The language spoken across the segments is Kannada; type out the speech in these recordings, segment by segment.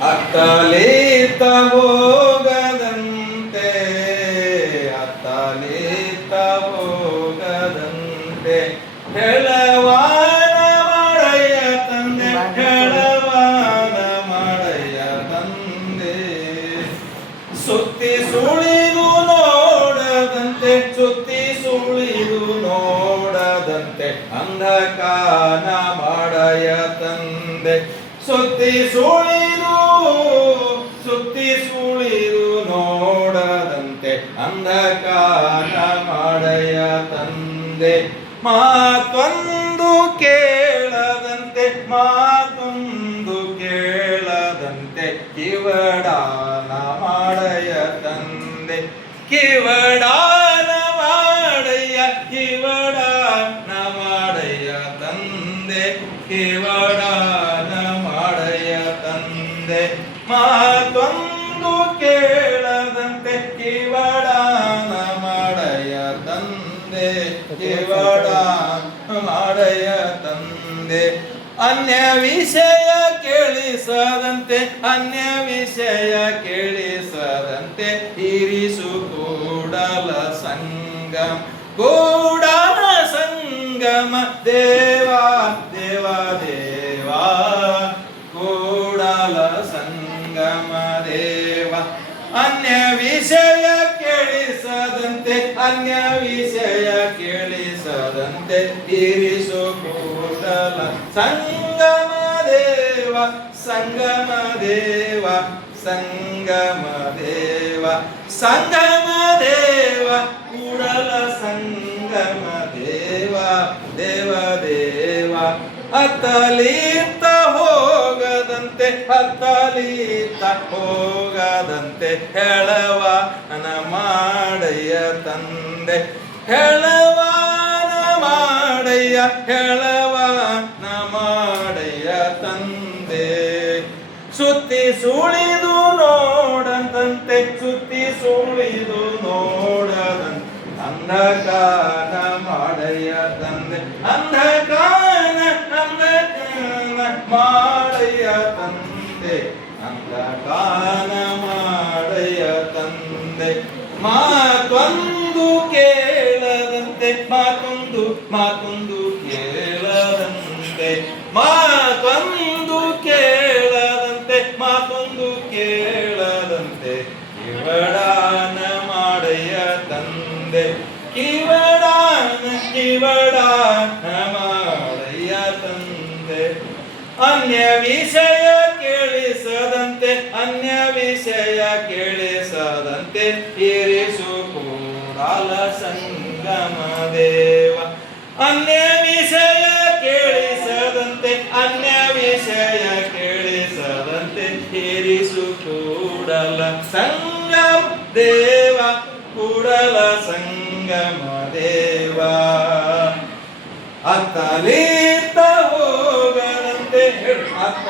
ಅತ್ತಲಿತ್ತ ಹೋಗದಂತೆ ಅತ್ತಲಿತ್ತ ಹೋಗದಂತೆ ಹೆಳವಾನ ಮಾಡಯ್ಯ ತಂದೆ ಹೆಳವಾನ ಮಾಡಯ್ಯ ತಂದೆ. ಸುತ್ತಿ ಸುಳಿದು ನೋಡದಂತೆ, ಸುತ್ತಿ ಸುಳಿದು ನೋಡದಂತೆ ಅಂಧಕಾನ ಮಾಡಯ ತಂದೆ. ಸುತ್ತಿ ಸುಳಿದು ಸುತ್ತಿ ಸುಳಿದು ನೋಡದಂತೆ ಅಂಧಕಾರ ಮಾಡಯ ತಂದೆ. ಮಾತೊಂದು ಕೇಳದಂತೆ ಮಾತೊಂದು ಕೇಳದಂತೆ ಕಿವಡಾನ ಮಾಡಯ ತಂದೆ. ಕಿವಡಾನ ತಂದೆ ಮಾಡಯ ತಂದೆ, ಅನ್ಯ ವಿಷಯ ಕೇಳಿಸದಂತೆ, ಅನ್ಯ ವಿಷಯ ಕೇಳಿಸದಂತೆ ಇರಿಸು ಕೂಡಲ ಸಂಗಮ ಕೂಡಲ ಸಂಗಮ, ದೇವಾ ಅನ್ಯ ವಿಷಯ ಕೇಳಿಸದಂತೆ ಇರಿಸು ಕೂಡಲ ಸಂಗಮ ದೇವ ಸಂಗಮ ದೇವ ಸಂಗಮ ದೇವ ಸಂಗಮ ದೇವ ಕೂಡಲ ಸಂಗಮ ದೇವ ದೇವ ದೇವ ಅತ್ತಲಿತ್ತ ಹೋಗದಂತೆ ಅತ್ತಲಿತ್ತ ಹೋಗದಂತೆ ಹೇಳವ ನನ ಮಾಡಯ್ಯ ತಂದೆ. ಹೇಳವಾನ ಮಾಡಯ್ಯ ಹೇಳವಾನ ಮಾಡಯ್ಯ ತಂದೆ. ಸುತ್ತಿ ಸುಳಿದು ನೋಡದಂತೆ, ಸುತ್ತಿ ಸುಳಿದು ನೋಡದಂತೆ ಅಂಧಕಾನ ಮಾಡಯ್ಯ ತಂದೆ. ಅಂಧಕಾನ ಅಂಧಕಾನ ಮಾಡಯ್ಯ ತಂದೆ ಅಂಧಕಾನ ಮಾಡಯ್ಯ ತಂದೆ ಮಾತೊಂದು ಕೇಳದಂತೆ ಮಾತೊಂದು ಮಾತೊಂದು ಕೇಳದಂತೆ. ಮಾತೊಂದು ಕೇಳದಂತೆ ಮಾತೊಂದು ಕೇಳದಂತೆ. ಕಿವಡಾನ ಮಾಡಯ್ಯ ತಂದೆ, ಕಿವಡಾನ ಕಿವಡಾನ ಮಾಡಯ್ಯ ತಂದೆ. ಅನ್ಯ ವಿಷಯ ಅನ್ಯ ವಿಷಯ ಕೇಳಿಸದಂತೆ ಇರಿಸು ಕೂಡಲ ಸಂಗಮ ದೇವ ಅನ್ಯ ವಿಷಯ ಕೇಳಿಸದಂತೆ ಅನ್ಯ ವಿಷಯ ಕೇಳಿಸದಂತೆ ಇರಿಸು ಕೂಡಲ ಸಂಗಮ ದೇವ ಕೂಡಲ ಸಂಗಮ ದೇವ ಅತ್ತಲಿತ್ತ ಹೋಗದಂತೆ, ಅತ್ತ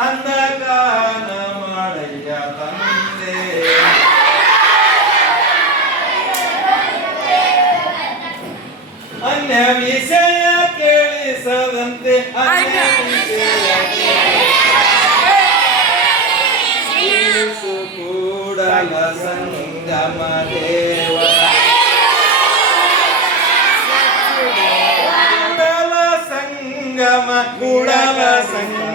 ಅಂಧಕಾನ ಮಾಡಯ್ಯ ತಂದೆ. ಅನ್ಯ ವಿಷಯ ಕೇಳಿಸದಂತೆ ಅನ್ಯ ವಿಷಯ ಕೇಳಿಸು ಕೂಡಲ ಸಂಗಮ ದೇವ. ಕೂಡಲ ಸಂಗಮ ಕೂಡಲ ಸಂಗಮ.